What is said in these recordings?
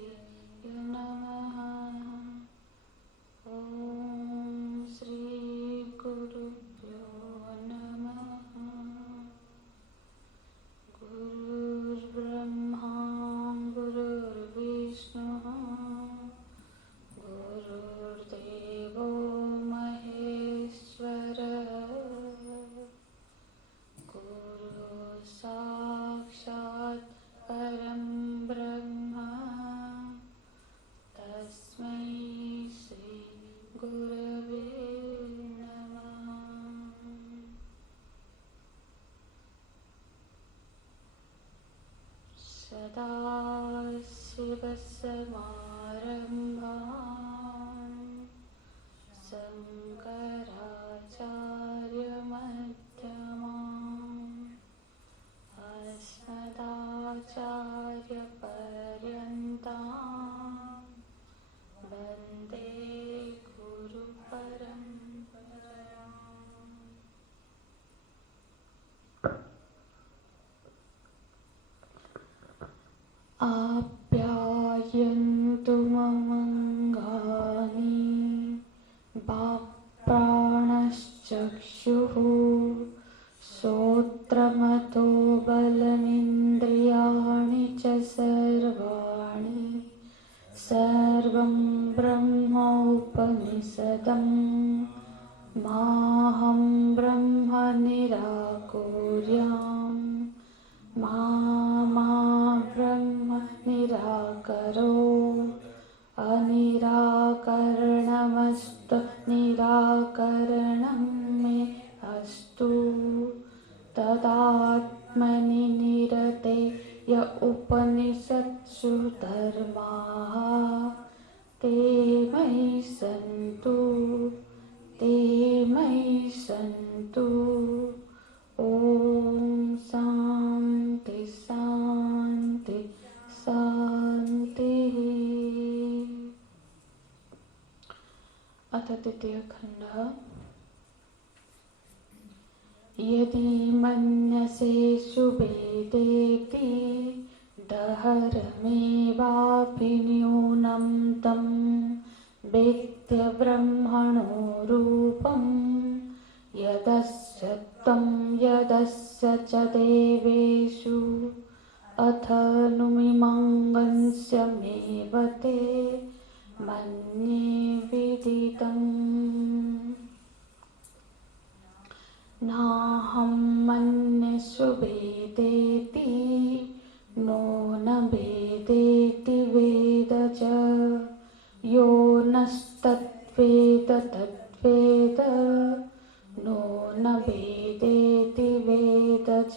नमः। ॐ श्री गुरुभ्यो नमः। गुरुर्ब्रह्मा गुरुर्विष्णुः गुरुर्देवो महेश्वरः गुरु साक्षात् परं ब्रह्म तस्मै श्री गुरवे नमः। सदाशिवसमारम्भां शङ्कराचार्यमध्यमाम् अस्मदाचार्यपर्यन्तां वन्दे गुरुपरम्पराम्। आप्यायन्तु ममङ्गानि वाक्प्राणश्चक्षुः श्रोत्रमतो बलमिन्द्रियाणि च सर्वाणि सर्वं ब्रह्मोपनिषदं माहं ब्रह्म निराकुर्याम् मा ब्रह्म निराकरो अनिराकरणमस्तु निराकरणं मे अस्तु तदात्मनि निरते य उपनिषत्सु धर्माः ते मयि सन्तु ॐ शान्ति शान्ति शान्तिः। अथ द्वितीय खण्डः। यदि मन्यसे शुभेदेति दहरमेवापि न्यूनं तं वेत्य ब्रह्मणो रूपं यदस्य त्वं यदस्य च देवेषु अथ नुमिमङ्गस्यमेव ते मन्ये विदितम्। नाहं मन्ये शुभेदेति नो न वेदेति वेद च यो नस्तद्वेद तद्वेद नो न वेदेति वेद च।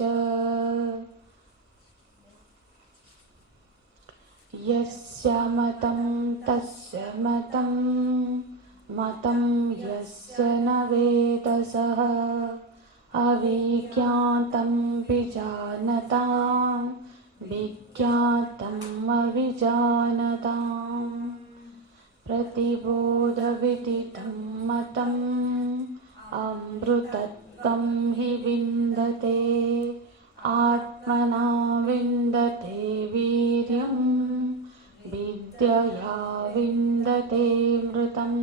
यस्य मतं तस्य मतं यस्य न वेद सः अविज्ञातं विजानतां विज्ञातम् अविजानतां प्रतिबोधविदितं मतम् अमृतत्वं हि विन्दते आत्मना विन्दते वीर्यं विद्यया विन्दते मृतम्।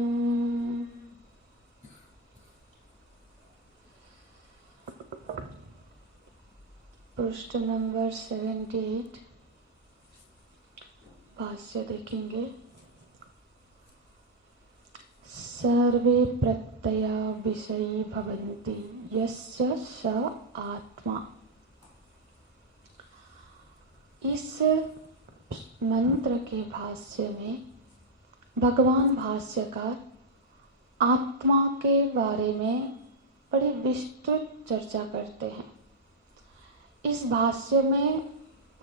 पृष्ठ नंबर 78 भाष्य देखेंगे। सर्वे प्रत्यया विषयी भवन्ति यस्य स आत्मा। इस मंत्र के भाष्य में भगवान भाष्यकार आत्मा के बारे में बड़ी विस्तृत चर्चा करते हैं। इस भाष्य में,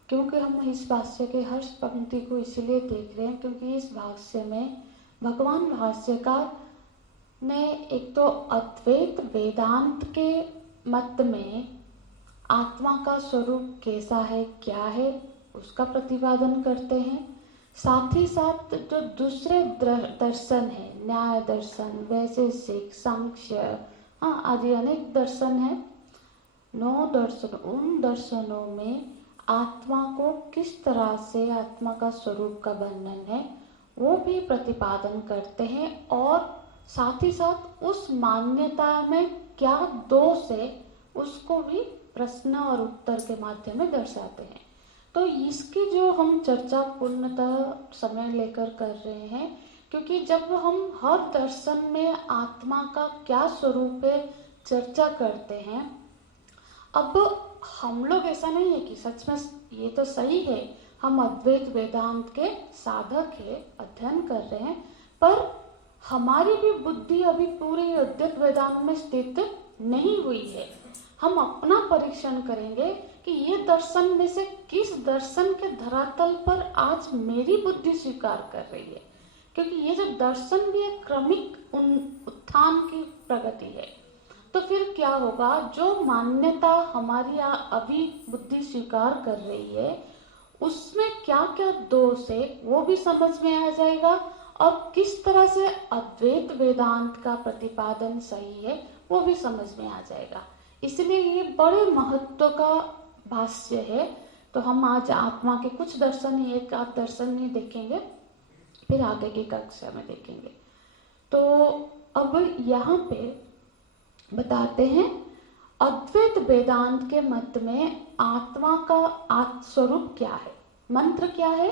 क्योंकि हम इस भाष्य के हर पंक्ति को इसलिए देख रहे हैं क्योंकि इस भाष्य में भगवान भाष्यकार ने एक तो अद्वैत वेदांत के मत में आत्मा का स्वरूप कैसा है, क्या है, उसका प्रतिपादन करते हैं। साथ ही साथ जो दूसरे दर्शन है, न्याय दर्शन, वैशेषिक, सांख्य आदि अनेक दर्शन है, 9 दर्शन, उन दर्शनों में आत्मा को किस तरह से आत्मा का स्वरूप का वर्णन है वो भी प्रतिपादन करते हैं, और साथ ही साथ उस मान्यता में क्या दोष है उसको भी प्रश्न और उत्तर के माध्यम में दर्शाते हैं। तो इसकी जो हम चर्चा पूर्णतः समय लेकर कर रहे हैं, क्योंकि जब हम हर दर्शन में आत्मा का क्या स्वरूप है चर्चा करते हैं, अब हम लोग ऐसा नहीं है कि सच में ये तो सही है, हम अद्वैत वेदांत के साधक है, अध्ययन कर रहे हैं, पर हमारी भी बुद्धि अभी पूरे अद्वैत वेदांत में स्थित नहीं हुई है। हम अपना परीक्षण करेंगे कि ये दर्शन में से किस दर्शन के धरातल पर आज मेरी बुद्धि स्वीकार कर रही है, क्योंकि ये जो दर्शन भी एक क्रमिक उत्थान की प्रगति है। तो फिर क्या होगा, जो मान्यता हमारी अभी बुद्धि स्वीकार कर रही है उसमें क्या क्या दोष है वो भी समझ में आ जाएगा, और किस तरह से अद्वैत वेदांत का प्रतिपादन सही है वो भी समझ में आ जाएगा। इसलिए ये बड़े महत्व का भाष्य है। तो हम आज आत्मा के कुछ दर्शन ही, एक आध दर्शन ही देखेंगे, फिर आगे की कक्षा में देखेंगे। तो अब यहाँ पे बताते हैं अद्वैत वेदांत के मत में आत्मा का स्वरूप क्या है, मंत्र क्या है,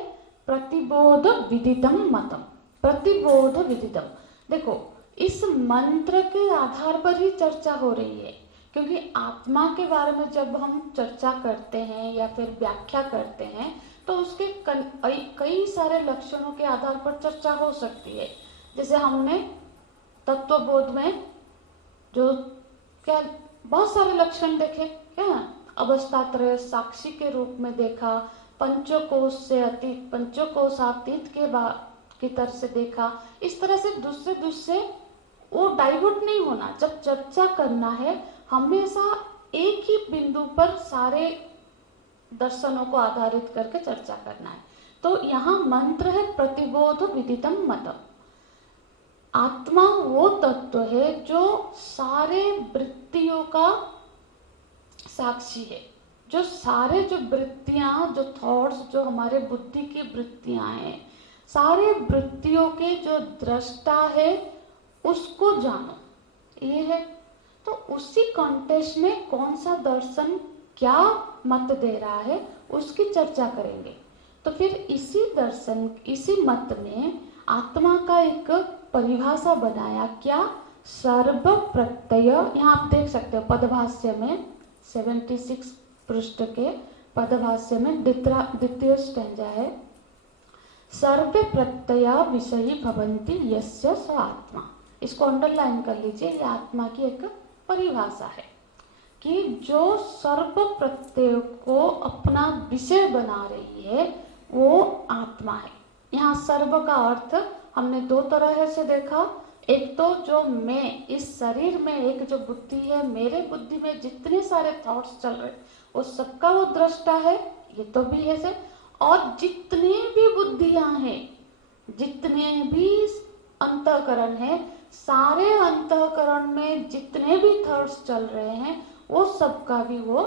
प्रतिबोध विदितम मतम। प्रतिबोध विदितम, देखो इस मंत्र के आधार पर ही चर्चा हो रही है, क्योंकि आत्मा के बारे में जब हम चर्चा करते हैं या फिर व्याख्या करते हैं तो उसके कई सारे लक्षणों के आधार पर चर्चा हो सकती है। जैसे हमने तत्वबोध में जो क्या बहुत सारे लक्षण देखे, क्या अवस्थात्रय साक्षी के रूप में देखा, पंचकोश से अतीत, पंचकोशातीत की तरह से देखा। इस तरह से दूसरे वो डाइवर्ट नहीं होना, जब चर्चा करना है हमेशा एक ही बिंदु पर सारे दर्शनों को आधारित करके चर्चा करना है। तो यहाँ मंत्र है प्रतिबोध विदितम मतम। आत्मा वो तत्व है जो सारे वृत्तियों का साक्षी है, जो सारे जो वृत्तियां, जो थॉट्स, जो हमारे बुद्धि की वृत्तियां हैं, सारे वृत्तियों के जो दृष्टा है उसको जानो, ये है। तो उसी कॉन्टेक्स्ट में कौन सा दर्शन क्या मत दे रहा है उसकी चर्चा करेंगे। तो फिर इसी दर्शन, इसी मत में आत्मा का एक परिभाषा बनाया, क्या, सर्व प्रत्यय। यहाँ आप देख सकते हो पदभाष्य में 76 पृष्ठ के पदभाष्य में द्वितीय स्टैंजा है, सर्व प्रत्यय विषयी भवन्ति यस्य स आत्मा। इसको अंडरलाइन कर लीजिए, ये आत्मा की एक परिभाषा है कि जो सर्व प्रत्यय को अपना विषय बना रही है वो आत्मा है। यहाँ सर्व का अर्थ हमने दो तरह से देखा, एक तो जो मैं इस शरीर में एक जो बुद्धि है, मेरे बुद्धि में जितने सारे थॉट्स चल रहे वो सबका वो दृष्टा है, ये तो भी है से, और जितने भी बुद्धियां हैं, जितने भी अंतःकरण है, सारे अंतःकरण में जितने भी थॉट्स चल रहे हैं वो सबका भी वो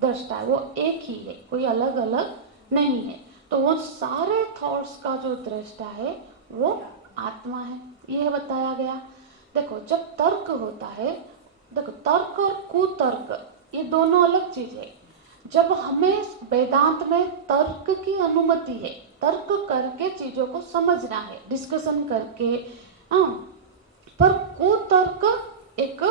दृष्टा है, वो एक ही है, कोई अलग अलग नहीं है। तो वो सारे थॉट्स का जो दृष्टा है वो आत्मा है, यह बताया गया। देखो जब तर्क होता है, देखो तर्क और कुतर्क ये दोनों अलग चीज है। जब हमें वेदांत में तर्क की अनुमति है, तर्क करके चीजों को समझना है, डिस्कशन करके, हाँ, पर कुतर्क एक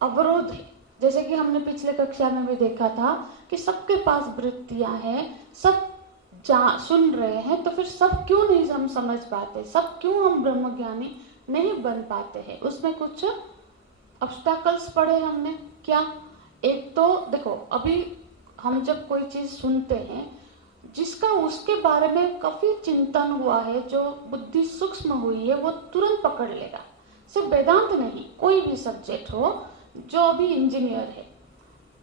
अवरोध है। जैसे कि हमने पिछले कक्षा में भी देखा था कि सबके पास वृत्तियां हैं, सब सुन रहे हैं, तो फिर सब क्यों नहीं हम समझ पाते, सब क्यों हम ब्रह्मज्ञानी नहीं बन पाते हैं। उसमें कुछ ऑब्स्टैकल्स पड़े हमने, क्या, एक तो देखो अभी हम जब कोई चीज सुनते हैं जिसका उसके बारे में काफी चिंतन हुआ है, जो बुद्धि सूक्ष्म हुई है, वो तुरंत पकड़ लेगा। सिर्फ वेदांत नहीं, कोई भी सब्जेक्ट हो, जो अभी इंजीनियर है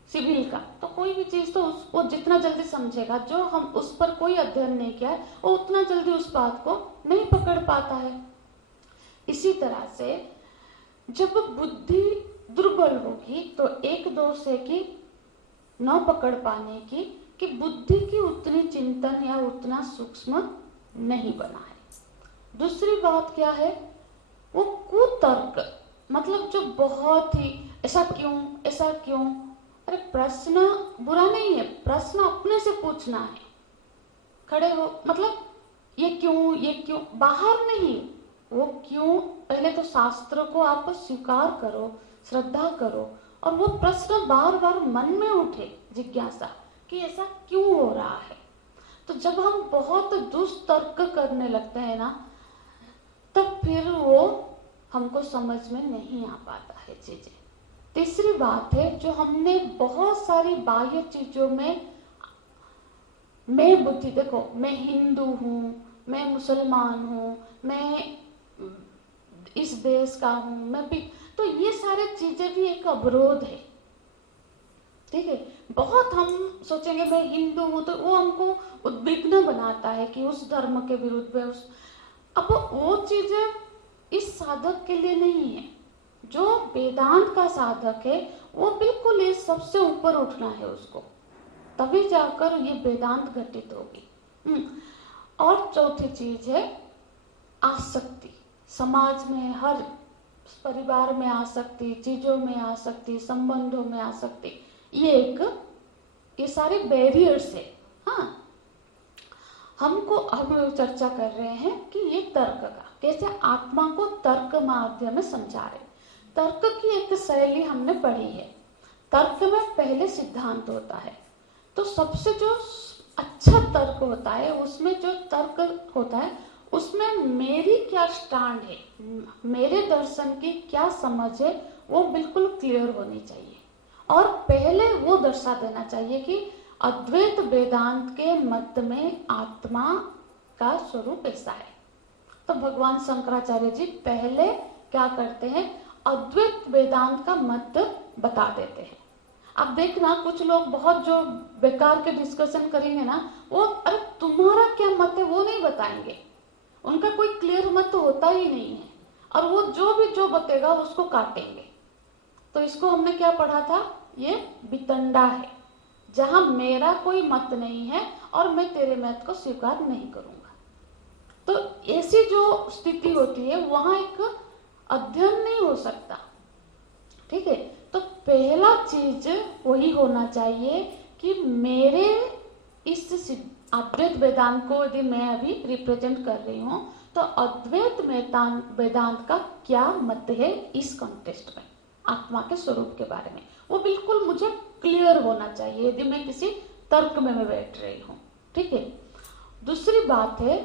सिविल का, तो कोई भी चीज तो वो जितना जल्दी समझेगा, जो हम उस पर कोई अध्ययन नहीं किया है वो उतना जल्दी उस बात को नहीं पकड़ पाता है। इसी तरह से जब बुद्धि दुर्बल होगी तो एक दोष है कि न पकड़ पाने की, कि बुद्धि की उतनी चिंतन या उतना सूक्ष्म नहीं बना है। दूसरी बात क्या है, वो कुतर्क, मतलब जो बहुत ही ऐसा क्यों। अरे प्रश्न बुरा नहीं है, प्रश्न अपने से पूछना है। खड़े हो, मतलब ये क्यों, बाहर नहीं, वो क्यों, पहले तो शास्त्र को आप स्वीकार करो, श्रद्धा करो, और वो प्रश्न बार बार मन में उठे, जिज्ञासा कि ऐसा क्यों हो रहा है। तो जब हम बहुत दुष्तर्क करने लगते हैं ना, तब फिर वो हमको समझ में नहीं आ पाता है चीजें। तीसरी बात है, जो हमने बहुत सारी बाह्य चीजों में मैं बुद्धि, देखो मैं हिंदू हूँ, मैं मुसलमान हूँ, मैं इस देश का हूँ, मैं भी, तो ये सारे चीजें भी एक अवरोध है। ठीक है, बहुत हम सोचेंगे मैं हिंदू हूँ तो वो हमको उद्विग्न बनाता है कि उस धर्म के विरुद्ध में उस, अब वो चीजें इस साधक के लिए नहीं है। जो वेदांत का साधक है वो बिल्कुल इस सबसे ऊपर उठना है उसको, तभी जाकर ये वेदांत घटित होगी। और चौथी चीज है आसक्ति। समाज में हर परिवार में आसक्ति, चीजों में आसक्ति, संबंधों में आसक्ति, ये सारे बैरियर्स है। हाँ, हम चर्चा कर रहे हैं कि ये तर्क का कैसे आत्मा को तर्क माध्यम में समझा रहे। तर्क की एक शैली हमने पढ़ी है। तर्क में पहले सिद्धांत होता है, तो सबसे जो अच्छा तर्क होता है, उसमें जो तर्क होता है उसमें मेरी क्या स्टैंड है, मेरे दर्शन की क्या समझ है, वो बिल्कुल क्लियर होनी चाहिए। और पहले वो दर्शा देना चाहिए कि अद्वैत वेदांत के मत में आत्मा का स्वरूप ऐसा है। तो भगवान शंकराचार्य जी पहले क्या करते हैं, अद्वैत वेदांत का मत बता देते हैं। अब देखना कुछ लोग बहुत जो बेकार के डिस्कशन करेंगे ना, वो अरे तुम्हारा क्या मत है वो नहीं बताएंगे, उनका कोई क्लियर मत होता ही नहीं है, और वो जो बतेगा उसको काटेंगे। तो इसको हमने क्या पढ़ा था, ये वितंडा है, जहां मेरा कोई मत नहीं है और मैं तेरे मत को स्वीकार नहीं करूंगा। तो ऐसी जो स्थिति होती है वहां एक अध्ययन नहीं हो सकता। ठीक है, तो पहला चीज वही होना चाहिए कि मेरे इस अद्वैत वेदांत को यदि मैं अभी रिप्रेजेंट कर रही हूँ, तो अद्वैत वेदांत का क्या मत है इस कॉन्टेक्स्ट में, आत्मा के स्वरूप के बारे में, वो बिल्कुल मुझे क्लियर होना चाहिए यदि मैं किसी तर्क में मैं बैठ रही हूँ। ठीक है, दूसरी बात है,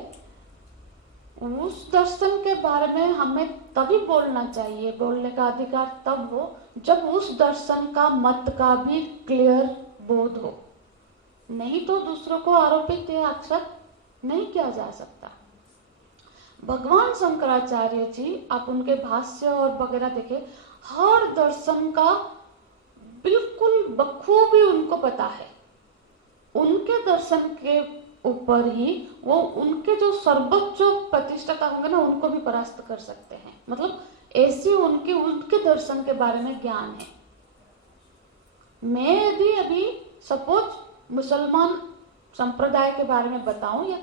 उस दर्शन के बारे में हमें तभी बोलना चाहिए, बोलने का अधिकार तब हो जब उस दर्शन का मत का भी क्लियर बोध हो, नहीं तो दूसरों को आरोपित या आक्षेप नहीं किया जा सकता। भगवान शंकराचार्य जी, आप उनके भाष्य और वगैरह देखें, हर दर्शन का बिल्कुल बखूबी उनको पता है। उनके दर्शन के ऊपर ही वो उनके जो सर्वोच्च प्रतिष्ठा होंगे ना, उनको भी परास्त कर सकते हैं। मतलब ऐसी उनके दर्शन के बारे में ज्ञान है। मैं यदि अभी सपोज मुसलमान संप्रदाय के बारे में बताऊं या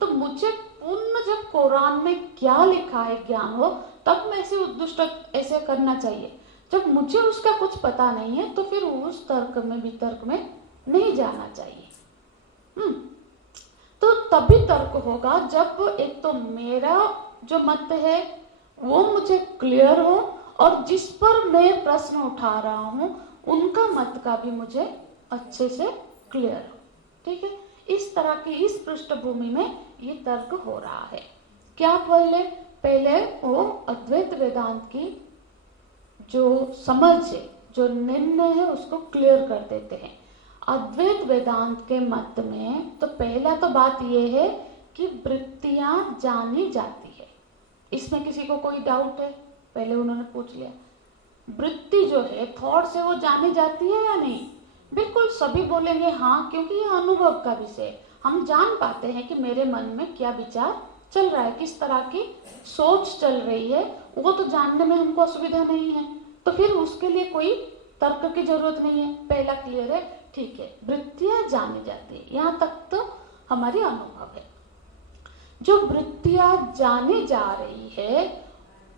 तो मुझे पूर्ण जब कुरान में क्या लिखा है ज्ञान हो, तब मैं ऐसे दुष्ट ऐसे करना चाहिए। जब मुझे उसका कुछ पता नहीं है तो फिर उस तर्क में वितर्क में नहीं जाना चाहिए। तो तभी तर्क होगा जब एक तो मेरा जो मत है वो मुझे क्लियर हो, और जिस पर मैं प्रश्न उठा रहा हूं उनका मत का भी मुझे अच्छे से क्लियर हो। ठीक है, इस तरह की इस पृष्ठभूमि में ये तर्क हो रहा है। क्या पहले वो अद्वैत वेदांत की जो समझ है, जो निर्णय है, उसको क्लियर कर देते हैं। अद्वैत वेदांत के मत में तो पहला तो बात यह है कि वृत्तियां जानी जाती है। इसमें किसी को कोई डाउट है? पहले उन्होंने पूछ लिया, वृत्ति जो है थॉट से वो जानी जाती है या नहीं? बिल्कुल सभी बोलेंगे हाँ, क्योंकि ये अनुभव का विषय, हम जान पाते हैं कि मेरे मन में क्या विचार चल रहा है, किस तरह की सोच चल रही है, वो तो जानने में हमको असुविधा नहीं है। तो फिर उसके लिए कोई तर्क की जरूरत नहीं है, पहला क्लियर है। ठीक है, वृत्तियां जानी जाती है, यहाँ तक तो हमारी अनुभव है। जो वृत्तियां जानी जा रही है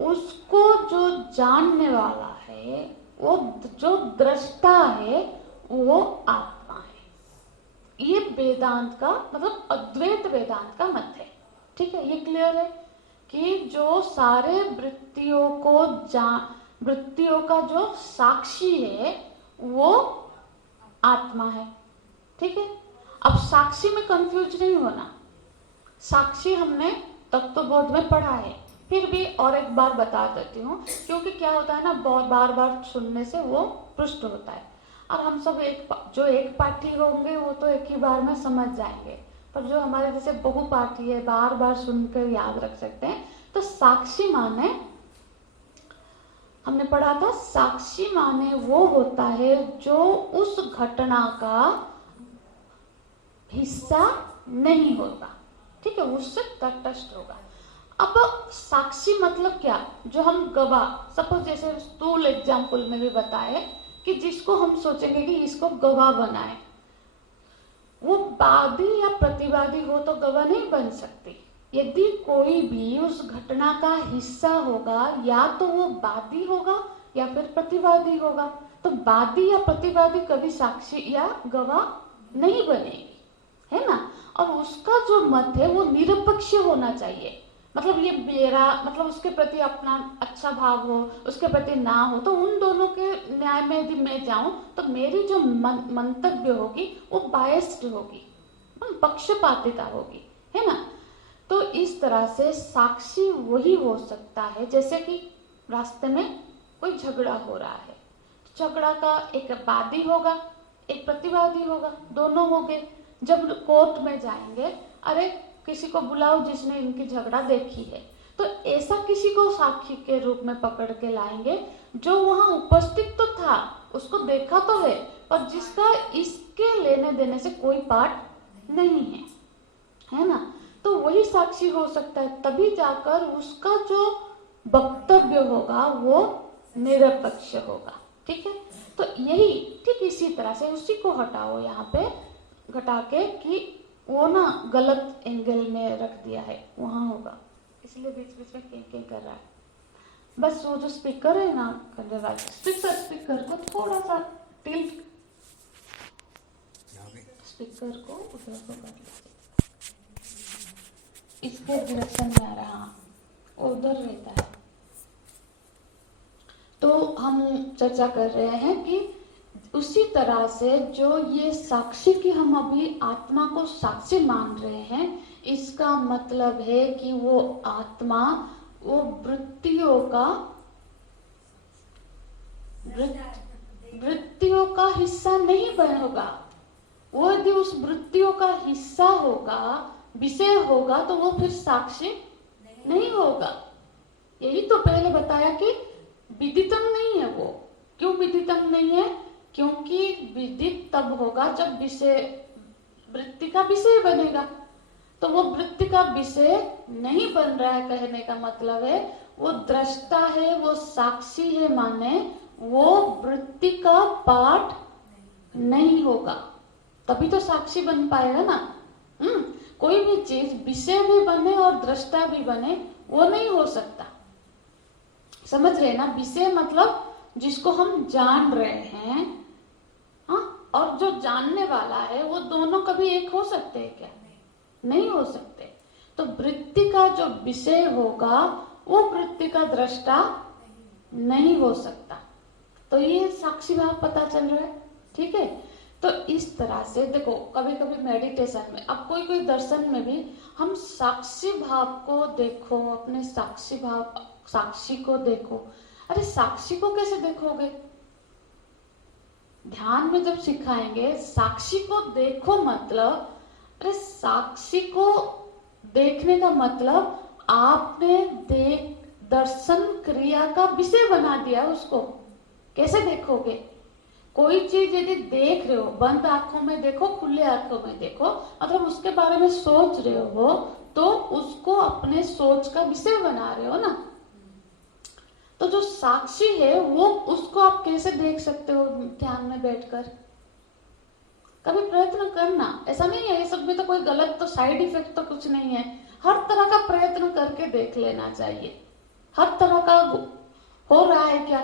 उसको जो जानने वाला है, वो जो दृष्टा है, वो आत्मा है। ये वेदांत का मतलब अद्वैत वेदांत का मत है। ठीक है, ये क्लियर है कि जो सारे वृत्तियों का जो साक्षी है वो आत्मा है। ठीक है, अब साक्षी में कंफ्यूज नहीं होना। साक्षी हमने तत्वबोध में पढ़ा है, फिर भी और एक बार बता देती हूँ, क्योंकि क्या होता है ना, बहुत बार बार सुनने से वो पृष्ठ होता है। और हम सब जो एक पाठी होंगे वो तो एक ही बार में समझ जाएंगे, पर जो हमारे जैसे बहुपाठी है, बार बार सुनकर याद रख सकते हैं। तो साक्षी माने, हमने पढ़ा था, साक्षी माने वो होता है जो उस घटना का हिस्सा नहीं होता। ठीक है, उससे तटस्थ होगा। अब साक्षी मतलब क्या, जो हम गवाह, सपोज जैसे स्थूल एग्जाम्पल में भी बताए कि जिसको हम सोचेंगे कि इसको गवाह बनाए, वो वादी या प्रतिवादी हो तो गवाह नहीं बन सकती। यदि कोई भी उस घटना का हिस्सा होगा, या तो वो वादी होगा या फिर प्रतिवादी होगा। तो वादी या प्रतिवादी कभी साक्षी या गवाह नहीं बनेगी, है ना। और उसका जो मत है वो निरपेक्ष होना चाहिए। मतलब ये मेरा मतलब उसके प्रति अपना अच्छा भाव हो, उसके प्रति ना हो, तो उन दोनों के न्याय में यदि मैं जाऊं तो मेरी जो मंतव्य होगी वो बायस्ड होगी, पक्षपातिता होगी, है ना। तो इस तरह से साक्षी वही हो सकता है, जैसे कि रास्ते में कोई झगड़ा हो रहा है, झगड़ा का एक वादी होगा, एक प्रतिवादी होगा, दोनों होंगे। जब कोर्ट में जाएंगे, अरे किसी को बुलाओ जिसने इनकी झगड़ा देखी है, तो ऐसा किसी को साक्षी के रूप में पकड़ के लाएंगे जो वहां उपस्थित तो था, उसको देखा तो है, पर जिसका इसके लेने देने से कोई पार्ट नहीं है ना। तो वही साक्षी हो सकता है, तभी जाकर उसका जो वक्तव्य होगा वो निरपेक्ष होगा। ठीक है, तो यही ठीक इसी तरह से उसी को हटाओ यहाँ पे, घटा के कि वो ना गलत एंगल में रख दिया है, वहां होगा, इसलिए बीच बीच में के कर रहा है। बस वो जो स्पीकर है ना करने वाले, स्पीकर को थोड़ा सा टिल्ट, स्पीकर को उधर को कर लीजिए, इसके डायरेक्शन में आ रहा, उधर रहता है। तो हम चर्चा कर रहे हैं कि उसी तरह से जो ये साक्षी की हम अभी आत्मा को साक्षी मान रहे हैं, इसका मतलब है कि वो आत्मा वो वृत्तियों का हिस्सा नहीं बनेगा। वो यदि उस वृत्तियों का हिस्सा होगा, विषय होगा, तो वो फिर साक्षी नहीं होगा। यही तो पहले बताया कि विदितम नहीं है वो। क्यों विदितम नहीं है? क्योंकि विदित तब होगा जब विषय वृत्ति का विषय बनेगा। तो वो वृत्ति का विषय नहीं बन रहा है, कहने का मतलब है वो दृष्टा है, वो साक्षी है, माने वो वृत्ति का पार्ट नहीं होगा, तभी तो साक्षी बन पाएगा ना। कोई भी चीज विषय भी बने और दृष्टा भी बने, वो नहीं हो सकता। समझ रहे ना? विषय मतलब जिसको हम जान रहे हैं, हाँ, और जो जानने वाला है, वो दोनों कभी एक हो सकते हैं क्या? नहीं हो सकते। तो वृत्ति का जो विषय होगा वो वृत्ति का दृष्टा नहीं हो सकता। तो ये साक्षी भाव पता चल रहा है, ठीक है। तो इस तरह से देखो, कभी कभी मेडिटेशन में, अब कोई कोई दर्शन में भी हम साक्षी भाव को देखो, अपने साक्षी को देखो। अरे साक्षी को कैसे देखोगे? ध्यान में जब सिखाएंगे साक्षी को देखो, मतलब अरे साक्षी को देखने का मतलब आपने दर्शन क्रिया का विषय बना दिया उसको। कैसे देखोगे? कोई चीज यदि देख रहे हो, बंद आंखों में देखो, खुले आंखों में देखो, मतलब उसके बारे में सोच रहे हो, तो उसको अपने सोच का विषय बना रहे हो ना। तो जो साक्षी है वो, उसको आप कैसे देख सकते हो ध्यान में बैठकर? कभी प्रयत्न करना, ऐसा नहीं है ये सब में तो कोई गलत तो साइड इफेक्ट तो कुछ नहीं है, हर तरह का प्रयत्न करके देख लेना चाहिए, हर तरह का हो रहा है क्या।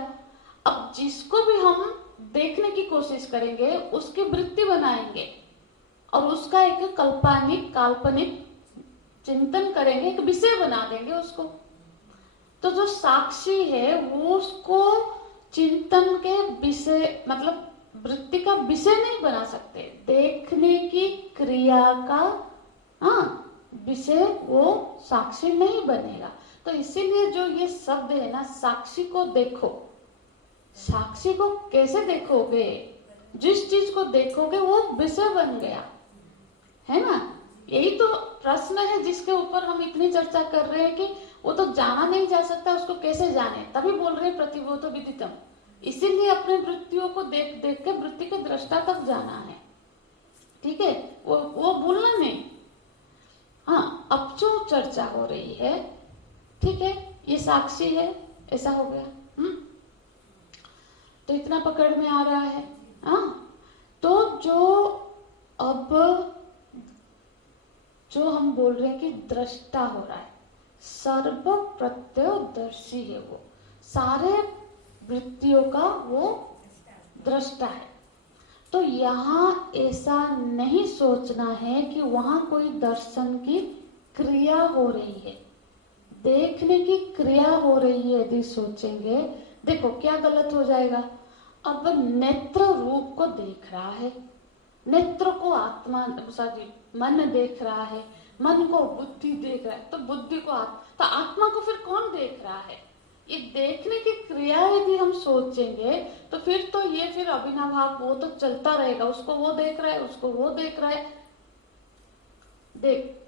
अब जिसको भी हम देखने की कोशिश करेंगे उसकी वृत्ति बनाएंगे और उसका एक काल्पनिक काल्पनिक चिंतन करेंगे, एक विषय बना देंगे उसको। तो जो साक्षी है वो उसको चिंतन के विषय मतलब वृत्ति का विषय नहीं बना सकते, देखने की क्रिया का विषय वो साक्षी नहीं बनेगा। तो इसीलिए जो ये शब्द है ना, साक्षी को देखो, साक्षी को कैसे देखोगे, जिस चीज को देखोगे वो विषय बन गया है ना। यही तो प्रश्न है जिसके ऊपर हम इतनी चर्चा कर रहे हैं कि वो तो जाना नहीं जा सकता, उसको कैसे जाने, तभी बोल रहे हैं प्रतिबोध विदितम। इसीलिए अपने वृत्तियों को देख देख के वृत्ति के दृष्टा तक जाना है, ठीक है, वो भूलना नहीं। हाँ, अब जो चर्चा हो रही है, ठीक है, ये साक्षी है, ऐसा हो गया। तो इतना पकड़ में आ रहा है। तो जो अब जो हम बोल रहे हैं कि दृष्टा हो रहा है, सर्व प्रत्ययदर्शी है, वो सारे वृत्तियों का वो दृष्टा है। तो यहाँ ऐसा नहीं सोचना है कि वहां कोई दर्शन की क्रिया हो रही है, देखने की क्रिया हो रही है। यदि सोचेंगे, देखो क्या गलत हो जाएगा। अब नेत्र रूप को देख रहा है, नेत्र को आत्मा मन देख रहा है, मन को बुद्धि देख रहा है, तो बुद्धि को तो आत्मा को फिर कौन देख रहा है। ये देखने की क्रिया यदि हम सोचेंगे तो फिर तो ये फिर अविनाभाव वो तो चलता रहेगा, उसको वो देख रहा है, उसको वो देख रहा है, देख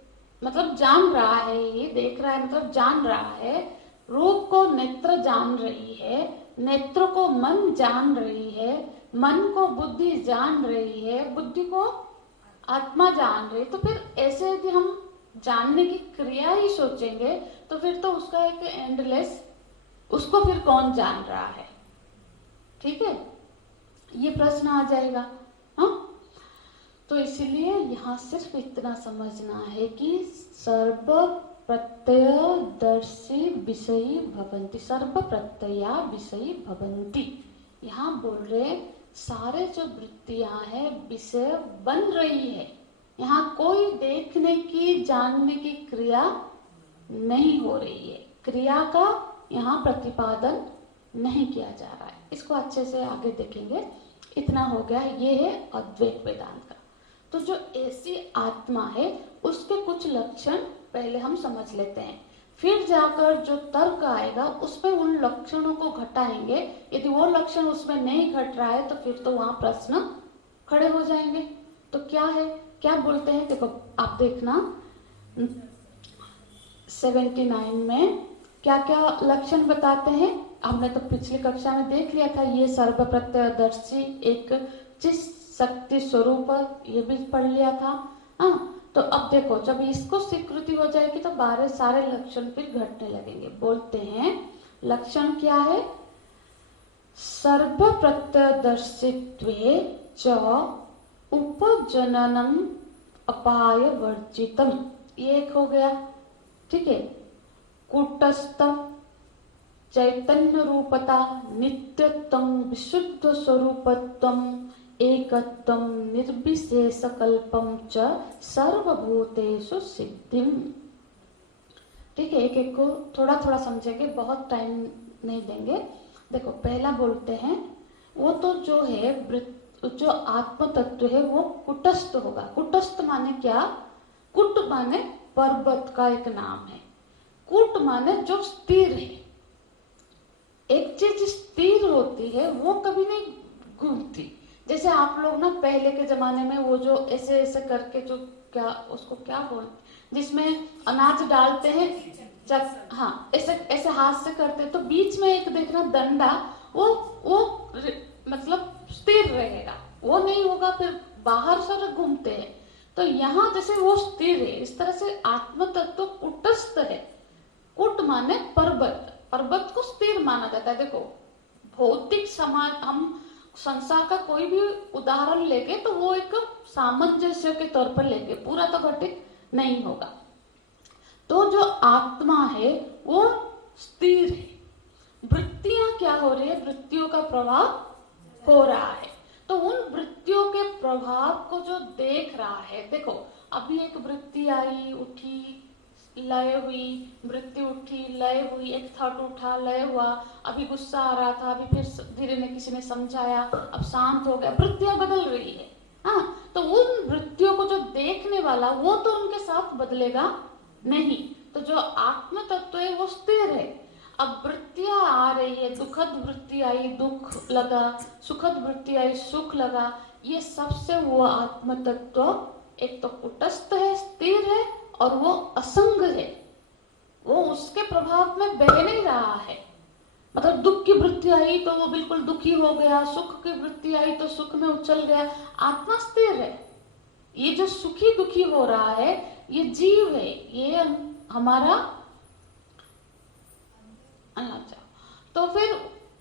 मतलब जान रहा है, ये देख रहा है मतलब जान रहा है। रूप को नेत्र जान रही है, नेत्र को मन जान रही है, मन को बुद्धि जान रही है, बुद्धि को आत्मा जान रही। तो फिर ऐसे यदि हम जानने की क्रिया ही सोचेंगे तो फिर तो उसका एक एंडलेस, उसको फिर कौन जान रहा है, ठीक है, ये प्रश्न आ जाएगा। हाँ, तो इसलिए यहाँ सिर्फ इतना समझना है कि सर्व प्रत्ययदर्शी विषयी भवन्ति, सर्व प्रत्यया विषयी भवन्ति। यहाँ बोल रहे सारे जो वृत्तियां हैं विषय बन रही है, यहाँ कोई देखने की जानने की क्रिया नहीं हो रही है, क्रिया का यहाँ प्रतिपादन नहीं किया जा रहा है। इसको अच्छे से आगे देखेंगे। इतना हो गया, ये है अद्वैत वेदांत का। तो जो ऐसी आत्मा है उसके कुछ लक्षण पहले हम समझ लेते हैं, फिर जाकर जो तर्क आएगा उसमें उन लक्षणों को घटाएंगे। यदि वो लक्षण उसमें नहीं घट रहा है तो फिर तो वहां प्रश्न खड़े हो जाएंगे। तो क्या है, क्या बोलते हैं, देखो आप देखना 79 में क्या क्या लक्षण बताते हैं। हमने तो पिछली कक्षा में देख लिया था, ये सर्व प्रत्ययदर्शी, एक चित शक्ति स्वरूप, ये भी पढ़ लिया था। तो अब देखो जब इसको स्वीकृति हो जाएगी तो बारे सारे लक्षण फिर घटने लगेंगे। बोलते हैं लक्षण क्या है, सर्व प्रत्ययदर्शित्वे च उपजननम अपाय वर्जितम, ये एक हो गया, ठीक है। कूटस्थम चैतन्य रूपता, नित्यत्वम विशुद्ध स्वरूपत्वम, एकत्वम निर्विशेष कल्पम च सर्वभूतेषु सिद्धिम। ठीक है, एक एक को थोड़ा थोड़ा समझेंगे, बहुत टाइम नहीं देंगे। देखो पहला बोलते हैं वो तो जो है जो आत्म तत्व है वो कुटस्थ होगा। कुटस्थ माने क्या, कुट माने पर्वत का एक नाम है, कुट माने जो स्थिर है। एक चीज स्थिर होती है वो कभी नहीं घूमती। जैसे आप लोग ना पहले के जमाने में वो जो ऐसे ऐसे करके जो क्या उसको क्या बोलते, जिसमें अनाज डालते हैं, हाँ ऐसे ऐसे हाथ से करते, तो बीच में एक देखना डंडा, वो मतलब स्थिर रहेगा, वो नहीं होगा, फिर बाहर से घूमते हैं। तो यहाँ जैसे वो स्थिर है, इस तरह से आत्म तत्व कुटस्थ है। कुट माने पर्वत, पर्वत को स्थिर माना जाता है। देखो भौतिक समाज, हम संसार का कोई भी उदाहरण लेके तो वो एक सामंजस्य के तौर पर लेंगे, पूरा तो घटित नहीं होगा। तो जो आत्मा है वो स्थिर है। वृत्तियां क्या हो रही है? वृत्तियों का प्रभाव हो रहा है। तो उन वृत्तियों के प्रभाव को जो देख रहा है, देखो अभी एक वृत्ति आई, उठी, लय हुई, वृत्ति उठी, लय हुई, एक थॉट उठा, लय हुआ, अभी गुस्सा आ रहा था, अभी फिर धीरे ने किसी ने समझाया, अब शांत हो गया, वृत्तियां बदल रही है। हाँ, तो उन वृत्तियों को जो देखने वाला वो तो उनके साथ बदलेगा नहीं। तो जो आत्म तत्व है वो स्थिर है। अब वृत्तियां आ रही है, दुखद वृत्ति आई, दुख लगा, सुखद वृत्ति आई, सुख लगा, ये सबसे वो आत्म तत्व एक तो कुटस्थ है, स्थिर है, और वो असंग है। वो उसके प्रभाव में बह नहीं रहा है। मतलब दुख की वृत्ति आई तो वो बिल्कुल दुखी हो गया, सुख की वृत्ति आई तो सुख में उछल गया। आत्मा स्थिर है। ये जो सुखी दुखी हो रहा है ये जीव है, ये हमारा अच्छा, तो फिर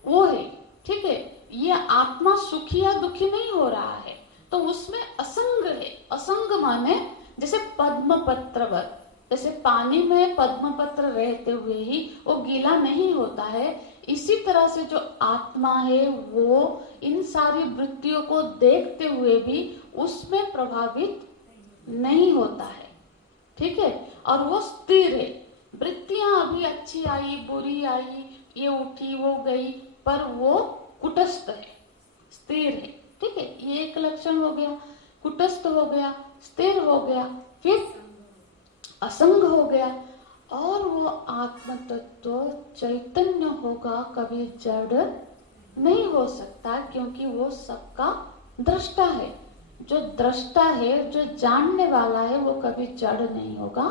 वो है, ठीक है। ये आत्मा सुखी या दुखी नहीं हो रहा है, तो उसमें असंग है। असंग माने जैसे पद्म पत्रवत, जैसे पानी में पद्म पत्र रहते हुए ही वो गीला नहीं होता है, इसी तरह से जो आत्मा है वो इन सारी वृत्तियों को देखते हुए भी उसमें प्रभावित नहीं होता है, ठीक है। और वो स्थिर है। वृत्तियां अभी अच्छी आई, बुरी आई, ये उठी, वो गई, पर वो कुटस्थ है, स्थिर है, ठीक है। ये एक लक्षण हो गया, कुटस्थ हो गया, स्थिर हो गया, फिर असंग हो गया। और वो आत्म तत्व चैतन्य होगा, कभी जड़ नहीं हो सकता, क्योंकि वो सबका दृष्टा है। जो दृष्टा है, जो जानने वाला है, वो कभी जड़ नहीं होगा,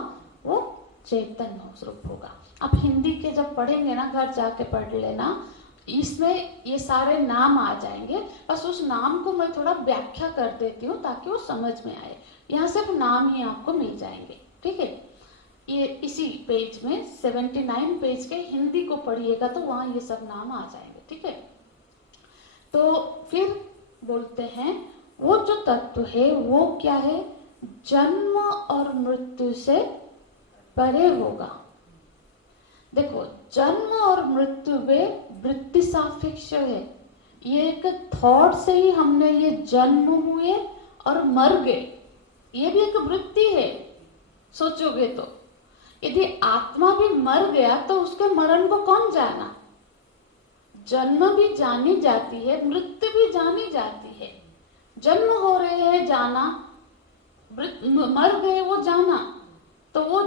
वो चैतन्य स्वरूप होगा। आप हिंदी के जब पढ़ेंगे ना, घर जाके पढ़ लेना, इसमें ये सारे नाम आ जाएंगे। बस उस नाम को मैं थोड़ा व्याख्या कर देती हूँ ताकि वो समझ में आए। यहाँ सिर्फ नाम ही आपको मिल जाएंगे, ठीक है। ये इसी पेज में 79 पेज के हिंदी को पढ़िएगा तो वहाँ ये सब नाम आ जाएंगे, ठीक है। तो फिर बोलते हैं वो जो तत्व है वो क्या है? जन्म और मृत्यु से परे होगा। देखो, जन्म और मृत्यु में वृत्ति सापेक्ष है। ये एक थॉट से ही हमने ये जन्म हुए और मर गए, ये भी एक वृत्ति है, सोचोगे तो। यदि आत्मा भी मर गया तो उसके मरण को कौन जाना? जन्म भी जानी जाती है, मृत्यु भी जानी जाती है। जन्म हो रहे हैं जाना, मर गए वो जाना, तो वो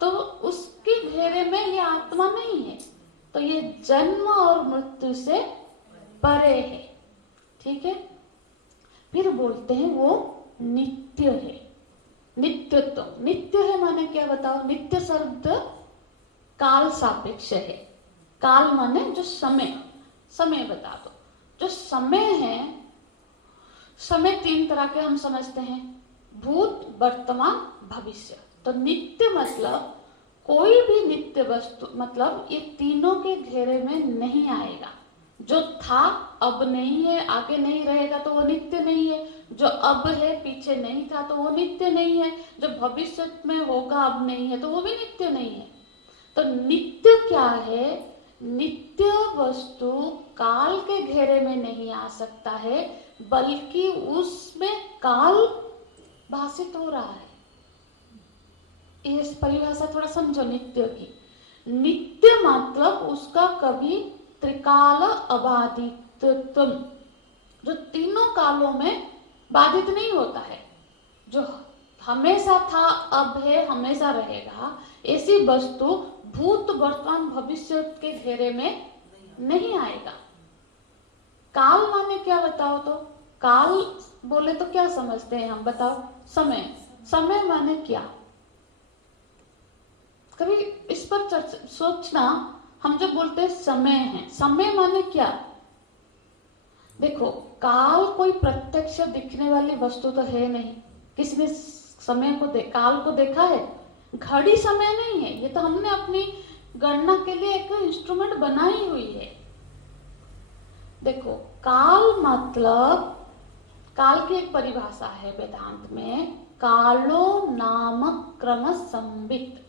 तो उसके घेरे में ये आत्मा नहीं है। तो ये जन्म और मृत्यु से परे है, ठीक है। फिर बोलते हैं वो नित्य है। नित्यत्व, नित्य है माने क्या बताओ? नित्य शब्द काल सापेक्ष है। काल माने जो समय, समय बता दो। जो समय है, समय तीन तरह के हम समझते हैं, भूत, वर्तमान, भविष्य। तो नित्य मतलब कोई भी नित्य वस्तु, मतलब ये तीनों के घेरे में नहीं आएगा। जो था अब नहीं है, आगे नहीं रहेगा तो वो नित्य नहीं है। जो अब है पीछे नहीं था तो वो नित्य नहीं है। जो भविष्य में होगा अब नहीं है तो वो भी नित्य नहीं है। तो नित्य क्या है? नित्य वस्तु काल के घेरे में नहीं आ सकता है, बल्कि उसमें काल भाषित हो रहा है। इस परिभाषा थोड़ा समझो नित्य की। नित्य मतलब उसका कभी त्रिकाल अबाधितत्व, जो तीनों कालों में बाधित नहीं होता है। जो हमेशा था, अब है, हमेशा रहेगा, ऐसी वस्तु भूत, वर्तमान, भविष्य के घेरे में नहीं आएगा। काल माने क्या बताओ तो? काल बोले तो क्या समझते हैं हम, बताओ? समय। समय माने क्या? कभी इस पर सोचना। हम जो बोलते हैं समय है, समय माने क्या? देखो, काल कोई प्रत्यक्ष दिखने वाली वस्तु तो है नहीं। किसने समय को काल को देखा है? घड़ी समय नहीं है, ये तो हमने अपनी गणना के लिए एक इंस्ट्रूमेंट बनाई हुई है। देखो, काल मतलब काल की एक परिभाषा है वेदांत में, कालो नाम क्रम संवित।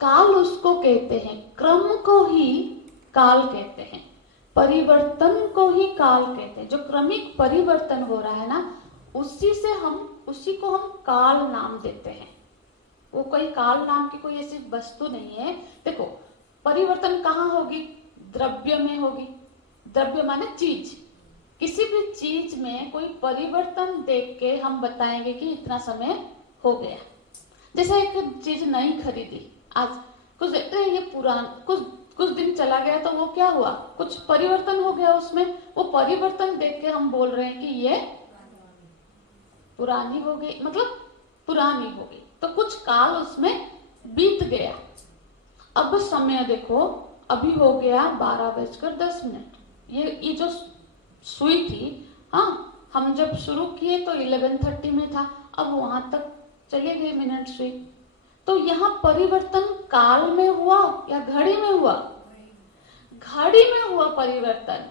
काल उसको कहते हैं, क्रम को ही काल कहते हैं, परिवर्तन को ही काल कहते हैं। जो क्रमिक परिवर्तन हो रहा है ना, उसी को हम काल नाम देते हैं। वो कोई काल नाम की कोई ऐसी वस्तु नहीं है। देखो, परिवर्तन कहाँ होगी? द्रव्य में होगी। द्रव्य माने चीज। किसी भी चीज में कोई परिवर्तन देख के हम बताएंगे कि इतना समय हो गया। जैसे एक चीज नई खरीदी, आज कुछ देखते हैं ये पुरान, कुछ दिन चला गया तो वो क्या हुआ, कुछ परिवर्तन हो गया उसमें। वो परिवर्तन देख के हम बोल रहे हैं कि ये पुरानी हो गई, मतलब पुरानी हो गई। तो कुछ काल उसमें बीत गया। अब समय देखो, अभी हो गया 12:10। ये जो सुई थी, हाँ, हम जब शुरू किए तो 11:30 में था, अब वहां तक चले गए मिनट सुई। तो यहाँ परिवर्तन काल में हुआ या घड़ी में हुआ? घड़ी में हुआ परिवर्तन।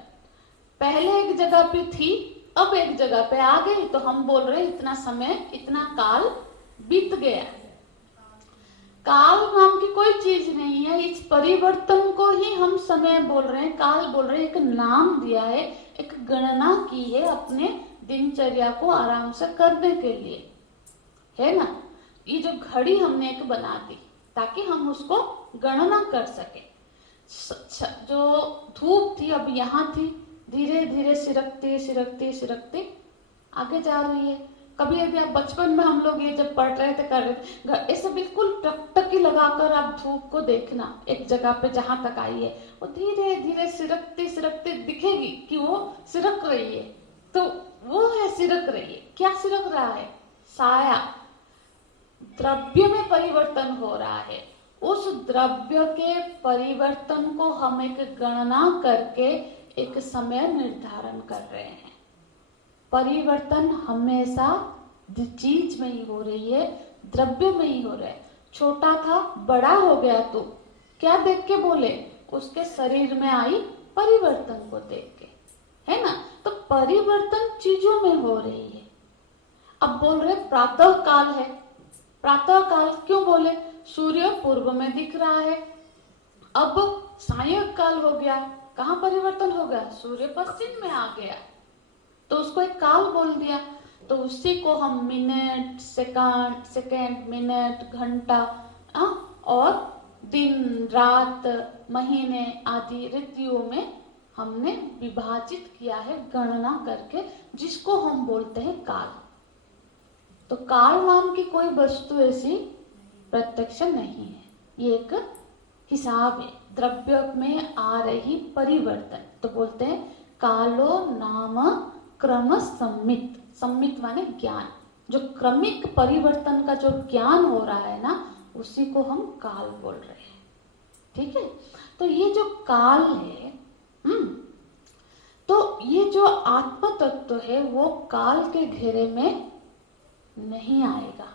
पहले एक जगह पे थी, अब एक जगह पे आ गई, तो हम बोल रहे इतना समय, इतना काल बीत गया। काल नाम की कोई चीज नहीं है, इस परिवर्तन को ही हम समय बोल रहे हैं, काल बोल रहे हैं। एक नाम दिया है, एक गणना की है अपने दिनचर्या को आराम से करने के लिए, है ना। ये जो घड़ी हमने एक बना दी ताकि हम उसको गणना कर सके। जो धूप थी अब यहाँ थी, धीरे धीरे सिरकती सिरकती सिरकती आगे जा रही है। कभी अभी आप बचपन में हम लोग ये जब पढ़ रहे थे, कर रहे थे, ऐसे बिल्कुल टकटकी लगाकर आप धूप को देखना एक जगह पे जहां तक आई है, वो धीरे धीरे सिरकती सिरकती दिखेगी कि वो सिरक रही है। तो वो है सिरक रही है। क्या सिरक रहा है? साया। द्रव्य में परिवर्तन हो रहा है। उस द्रव्य के परिवर्तन को हम एक गणना करके एक समय निर्धारण कर रहे हैं। परिवर्तन हमेशा चीज में ही हो रही है, द्रव्य में ही हो रहा है। छोटा था, बड़ा हो गया, तो क्या देख के बोले? उसके शरीर में आई परिवर्तन को देख के, है ना। तो परिवर्तन चीजों में हो रही है। अब बोल रहे प्रातः काल है। प्रातः काल क्यों बोले? सूर्य पूर्व में दिख रहा है। अब सायंकाल हो गया, कहाँ परिवर्तन हो गया? सूर्य पश्चिम में आ गया, तो उसको एक काल बोल दिया। तो उसी को हम मिनट, सेकंड, मिनट, घंटा और दिन, रात, महीने आदि ऋतुओं में हमने विभाजित किया है गणना करके, जिसको हम बोलते हैं काल। तो काल नाम की कोई वस्तु ऐसी प्रत्यक्ष नहीं है, ये एक हिसाब है। द्रव्य में आ रही परिवर्तन तो बोलते हैं कालो नाम क्रम सम्मित। सम्मित माने ज्ञान। जो क्रमिक परिवर्तन का जो ज्ञान हो रहा है ना, उसी को हम काल बोल रहे हैं। ठीक है। तो ये जो काल है, तो ये जो आत्म तत्व है वो काल के घेरे में नहीं आएगा।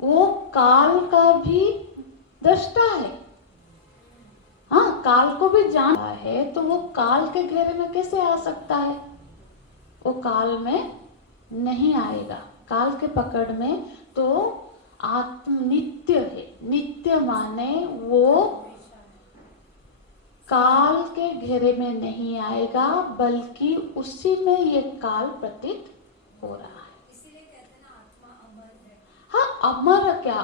वो काल का भी दृष्टा है। हाँ, काल को भी जान रहा है, तो वो काल के घेरे में कैसे आ सकता है? वो काल में नहीं आएगा, काल के पकड़ में। तो आत्म नित्य है। नित्य माने वो काल के घेरे में नहीं आएगा, बल्कि उसी में ये काल प्रतीत हो रहा है। इसीलिए कहते हैं ना, आत्मा अमर है। हाँ, अमर क्या?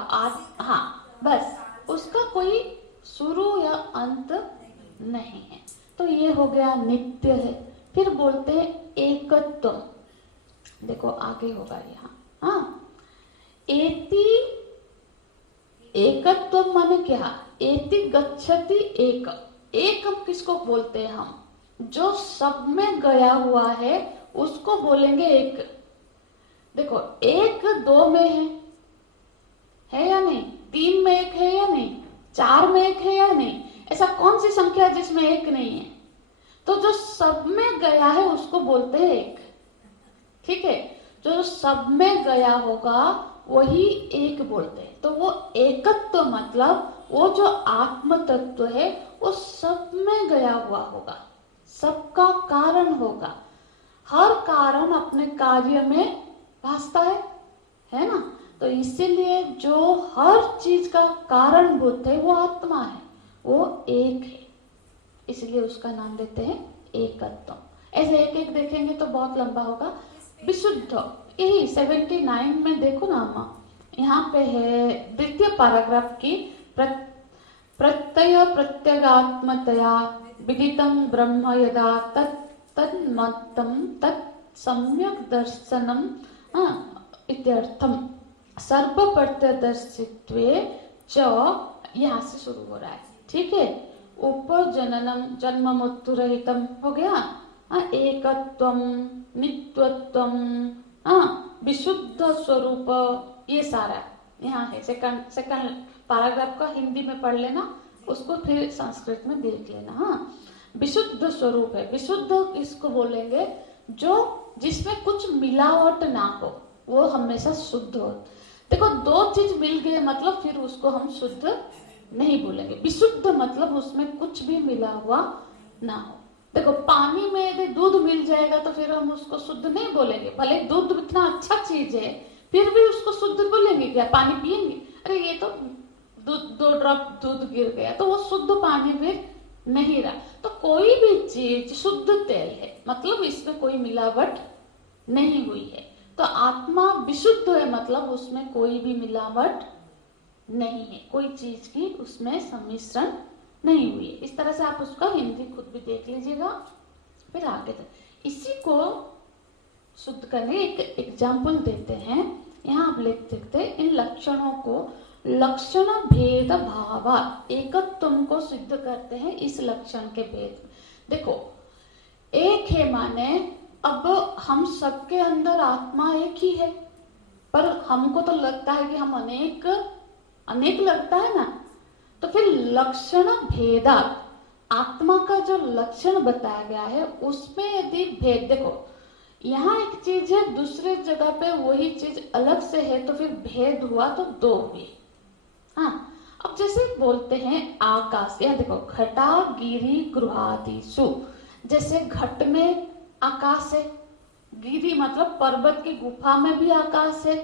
हाँ, बस उसका कोई शुरू या अंत नहीं है। तो ये हो गया नित्य है। फिर बोलते हैं एकत्व। देखो आगे होगा यहाँ, हाँ, एति एकत्व माने क्या? एति गच्छति एक। एक हम किसको बोलते हैं? हम जो सब में गया हुआ है उसको बोलेंगे एक। देखो, एक दो में है या नहीं? तीन में एक है या नहीं? चार में एक है या नहीं? ऐसा कौन सी संख्या जिसमें एक नहीं है? तो जो सब में गया है उसको बोलते हैं एक। ठीक है। जो सब में गया होगा वही एक बोलते हैं। तो वो एकत्व मतलब वो जो आत्म तत्व है वो सब में गया हुआ होगा, सबका कारण होगा। हर कारण अपने कार्य में भासता है ना। तो इसीलिए जो हर चीज का कारणभूत है वो आत्मा है, वो एक है, इसलिए उसका नाम देते हैं एकत्व। ऐसे एक एक देखेंगे तो बहुत लंबा होगा। विशुद्ध, यही 79 में देखो ना अम्मा, यहाँ पे है द्वितीय पैराग्राफ की, प्रत्यय प्रत्यगात्मतया विदितं ब्रह्म यदा तन्मत्तं तत् सम्यक् दर्शनम इत्यर्थम सर्व प्रत्यदर्शित्वे च, यहाँ से शुरू हो रहा है, ठीक है। उपजननम जन्म मृत्यु रहितम हो गया, एकत्वम नित्यत्वम, विशुद्ध स्वरूप, ये सारा यहाँ है। सेकंड पैराग्राफ का हिंदी में पढ़ लेना, उसको फिर संस्कृत में देख लेना। हाँ, विशुद्ध स्वरूप है। विशुद्ध इसको बोलेंगे जो जिसमें कुछ मिलावट ना हो, वो हमेशा शुद्ध हो। देखो दो चीज मिल गए मतलब फिर उसको हम शुद्ध नहीं बोलेंगे। विशुद्ध मतलब उसमें कुछ भी मिला हुआ ना हो। देखो पानी में यदि दूध मिल जाएगा तो फिर हम उसको शुद्ध नहीं बोलेंगे, भले दूध इतना अच्छा चीज है फिर भी उसको शुद्ध बोलेंगे क्या? पानी पिएंगे, अरे ये तो दो ड्रॉप दूध गिर गया, तो वो शुद्ध पानी फिर नहीं रहा। तो कोई भी चीज शुद्ध तेल है मतलब इसमें कोई मिलावट नहीं हुई है। तो आत्मा विशुद्ध है मतलब उसमें कोई भी मिलावट नहीं है, कोई चीज की उसमें सम्मिश्रण नहीं हुई है। इस तरह से आप उसका हिंदी खुद भी देख लीजिएगा, फिर आगे इसी को शुद्ध करने एक एग्जाम्पल देते हैं। यहाँ आप लिख सकते हैं, इन लक्षणों को लक्षण भेद भाव एकत्व को सिद्ध करते हैं इस लक्षण के भेद। देखो एक है माने अब हम सबके अंदर आत्मा एक ही है, पर हमको तो लगता है कि हम अनेक लगता है ना। तो फिर लक्षण भेदा, आत्मा का जो लक्षण बताया गया है उसमें यदि भेद, देखो यहाँ एक चीज है दूसरे जगह पे वही चीज अलग से है, तो फिर भेद हुआ तो दो हुए। हाँ, अब जैसे बोलते हैं आकाश, यहाँ देखो घटा गिरी गृहादिषु, जैसे घट में आकाश है, गिरी मतलब पर्वत की गुफा में भी आकाश है,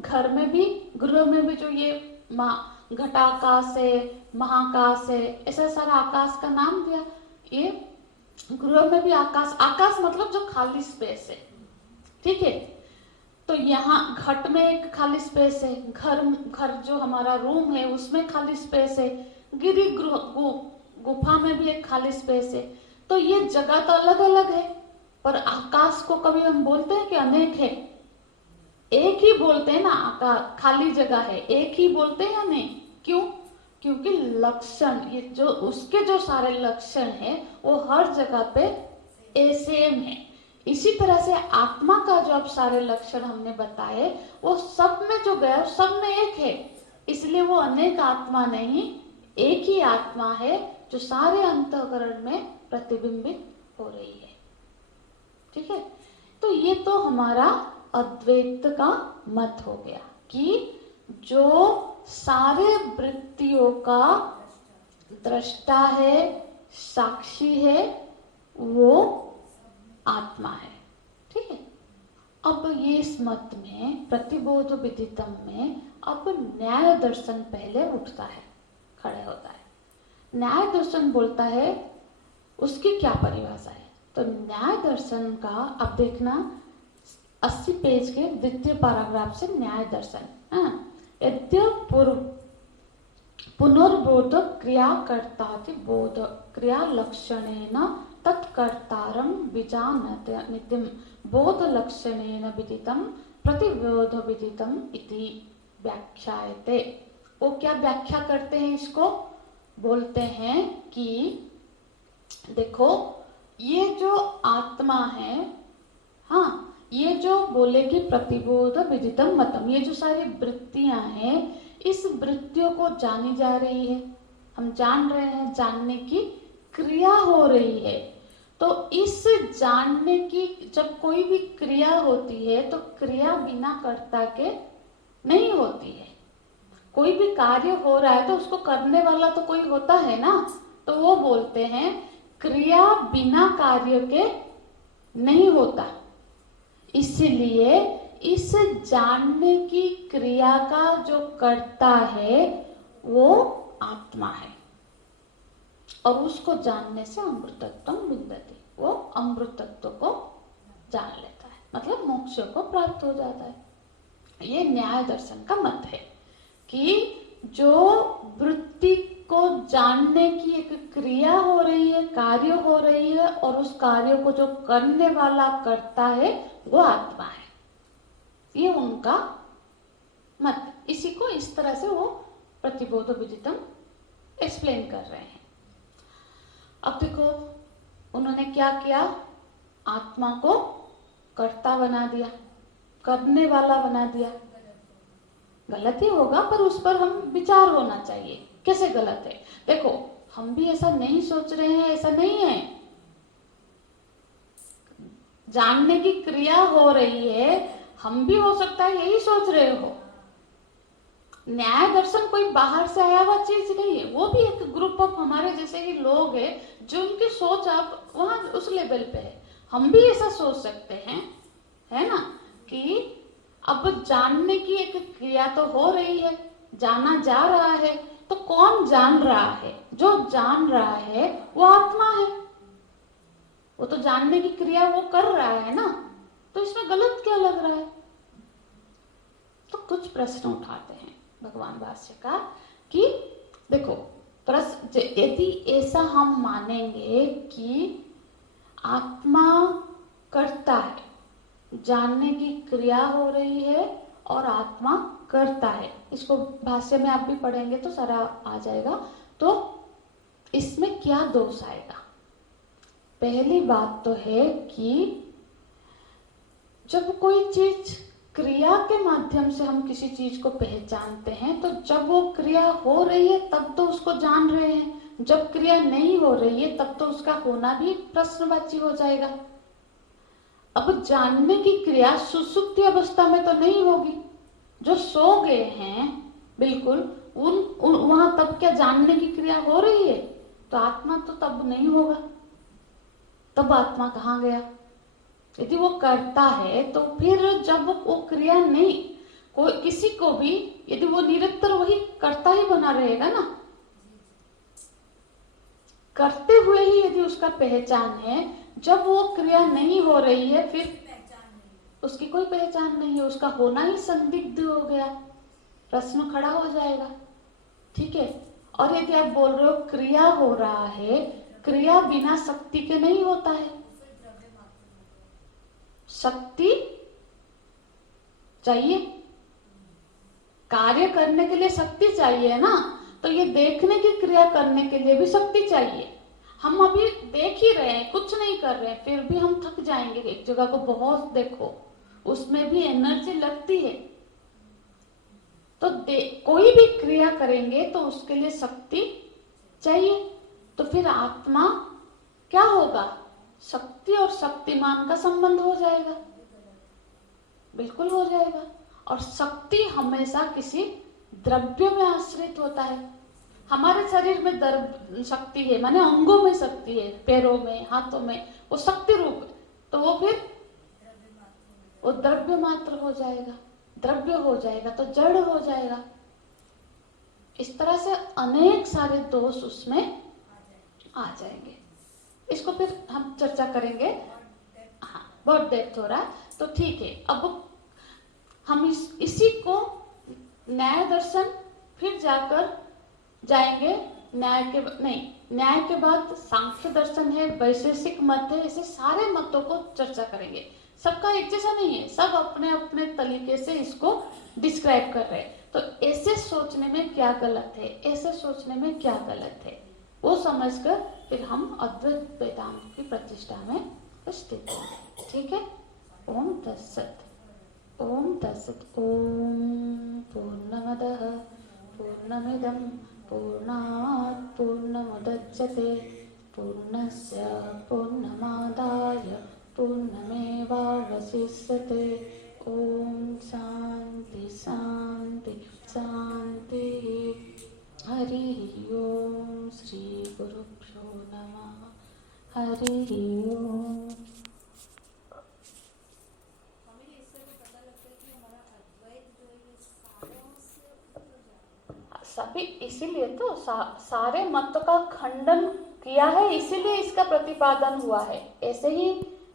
घर में भी गृह में भी जो ये घटाकाश है, महाकाश है, ऐसा सारा आकाश का नाम दिया। ये गृह में भी आकाश, आकाश मतलब जो खाली स्पेस है, ठीक है। तो यहाँ घट में एक खाली स्पेस है, घर जो हमारा रूम है उसमें खाली स्पेस है, गिरी गुफा में भी एक खाली स्पेस है। तो ये जगह तो अलग अलग है, पर आकाश को कभी हम बोलते हैं कि अनेक है? एक ही बोलते हैं ना, आकाश खाली जगह है एक ही बोलते हैं या नहीं? क्यों? क्योंकि लक्षण, ये जो उसके जो सारे लक्षण है वो हर जगह पे सेम है। इसी तरह से आत्मा का जो अब सारे लक्षण हमने बताए वो सब में जो गया सब में एक है, इसलिए वो अनेक आत्मा नहीं, एक ही आत्मा है जो सारे अंतःकरण में प्रतिबिंबित हो रही है, ठीक है। तो ये तो हमारा अद्वैत का मत हो गया कि जो सारे वृत्तियों का दृष्टा है, साक्षी है, वो आत्मा है, ठीक है। अब ये इस मत में प्रतिबोध विदितम में अब न्याय दर्शन पहले उठता है, खड़े होता है। न्याय दर्शन बोलता है उसकी क्या परिभाषा है? तो न्याय दर्शन का अब देखना 80 पेज के द्वितीय पैराग्राफ से न्याय दर्शन, पुनर्बोध क्रियाकर्ताति बोध क्रिया लक्षणेन तत्कर्तारं विजानन्ति बोध लक्षणेन विदितं प्रतिबोध विदितम् इति व्याख्यायते। वो क्या व्याख्या करते हैं? इसको बोलते हैं कि देखो ये जो आत्मा है, हाँ, ये जो बोले कि प्रतिबोध विदितम मतम, ये जो सारी वृत्तियां हैं इस वृत्तियों को जानी जा रही है, हम जान रहे हैं, जानने की क्रिया हो रही है। तो इस जानने की जब कोई भी क्रिया होती है तो क्रिया बिना कर्ता के नहीं होती है। कोई भी कार्य हो रहा है तो उसको करने वाला तो कोई होता है ना, तो वो बोलते हैं क्रिया बिना कार्य के नहीं होता। इसलिए इस जानने की क्रिया का जो करता है वो आत्मा है, और उसको जानने से अमृतत्वम विन्दति, वो अमृतत्व को जान लेता है, मतलब मोक्ष को प्राप्त हो जाता है। ये न्याय दर्शन का मत है कि जो वृत्ति को जानने की एक क्रिया हो रही है, कार्य हो रही है, और उस कार्य को जो करने वाला करता है वो आत्मा है, ये उनका मत। इसी को इस तरह से वो प्रतिबोध विदितम एक्सप्लेन कर रहे हैं। अब देखो उन्होंने क्या किया, आत्मा को कर्ता बना दिया, करने वाला बना दिया। गलत ही होगा, पर उस पर हम विचार होना चाहिए कैसे गलत है। देखो हम भी ऐसा नहीं सोच रहे हैं, ऐसा नहीं है, जानने की क्रिया हो रही है, हम भी हो सकता है यही सोच रहे हो। न्याय दर्शन कोई बाहर से आया हुआ चीज नहीं है, वो भी एक ग्रुप ऑफ हमारे जैसे ही लोग हैं जो उनकी सोच अब वहां उस लेवल पे है। हम भी ऐसा सोच सकते हैं, है ना, कि अब जानने की एक क्रिया तो हो रही है, जाना जा रहा है, तो कौन जान रहा है? जो जान रहा है वो आत्मा है, वो तो जानने की क्रिया वो कर रहा है ना, तो इसमें गलत क्या लग रहा है? तो कुछ प्रश्न उठाते हैं भगवान भाष्यकार कि देखो प्रश्न, यदि ऐसा हम मानेंगे कि आत्मा करता है, जानने की क्रिया हो रही है और आत्मा करता है, इसको भाष्य में आप भी पढ़ेंगे तो सारा आ जाएगा, तो इसमें क्या दोष आएगा? पहली बात तो है कि जब कोई चीज क्रिया के माध्यम से हम किसी चीज को पहचानते हैं, तो जब वो क्रिया हो रही है तब तो उसको जान रहे हैं, जब क्रिया नहीं हो रही है तब तो उसका होना भी प्रश्नवाची हो जाएगा। अब जानने की क्रिया सुसुप्ति अवस्था में तो नहीं होगी, जो सो गए हैं बिल्कुल वहां तब क्या जानने की क्रिया हो रही है? तो आत्मा तो तब नहीं होगा, तब आत्मा कहाँ गया? यदि वो करता है तो फिर जब वो क्रिया नहीं, कोई किसी को भी यदि वो निरंतर वही करता ही बना रहेगा ना, करते हुए ही यदि उसका पहचान है, जब वो क्रिया नहीं हो रही है फिर उसकी कोई पहचान नहीं है, उसका होना ही संदिग्ध हो गया, प्रश्न खड़ा हो जाएगा। ठीक है, और यदि आप बोल रहे हो क्रिया हो रहा है, क्रिया बिना शक्ति के नहीं होता है, शक्ति चाहिए, कार्य करने के लिए शक्ति चाहिए ना, तो ये देखने की क्रिया करने के लिए भी शक्ति चाहिए। हम अभी देख ही रहे हैं, कुछ नहीं कर रहे हैं, फिर भी हम थक जाएंगे, एक जगह को बहुत देखो, उसमें भी एनर्जी लगती है। तो कोई भी क्रिया करेंगे तो उसके लिए शक्ति चाहिए, तो फिर आत्मा क्या होगा? शक्ति और शक्तिमान का संबंध हो जाएगा, बिल्कुल हो जाएगा। और शक्ति हमेशा किसी द्रव्य में आश्रित होता है। हमारे शरीर में शक्ति है, माने अंगों में शक्ति है, पैरों में, हाथों में, वो शक्ति रूप है, तो वो फिर वो द्रव्य मात्र हो जाएगा, द्रव्य हो जाएगा तो जड़ हो जाएगा। इस तरह से अनेक सारे दोष उसमें आ जाएंगे। इसको फिर हम चर्चा करेंगे, हाँ बहुत डेप्थ हो रहा है, तो ठीक है। अब हम इसी को न्याय दर्शन फिर जाकर जाएंगे, न्याय के बाद सांख्य दर्शन है, वैशेषिक मत है, ऐसे सारे मतों को चर्चा करेंगे। सबका एक जैसा नहीं है, सब अपने अपने तरीके से इसको डिस्क्राइब कर रहे हैं। तो ऐसे सोचने में क्या गलत है, ऐसे सोचने में क्या गलत है, वो समझकर फिर हम अद्वैत वेदांत की प्रतिष्ठा में स्थित हैं। ठीक है, ओम तत्सत। ओम तत्सत। ओम पूर्णमदः पूर्णमिदं पूर्णात् पूर्णमुदच्यते पूर्णस्य पूर्णमादाय पूर्णमेवावशिष्यते। ओम शांति शांति शांति। हरि ओम। श्री गुरुभ्यो नमः। हरि ओम। सभी इसीलिए तो सारे मत का खंडन किया है, इसीलिए इसका प्रतिपादन हुआ है। ऐसे ही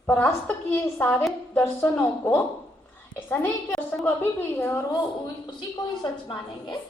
परास्त किए सारे दर्शनों को। ऐसा नहीं कि दर्शन को अभी भी है और वो उसी को ही सच मानेंगे,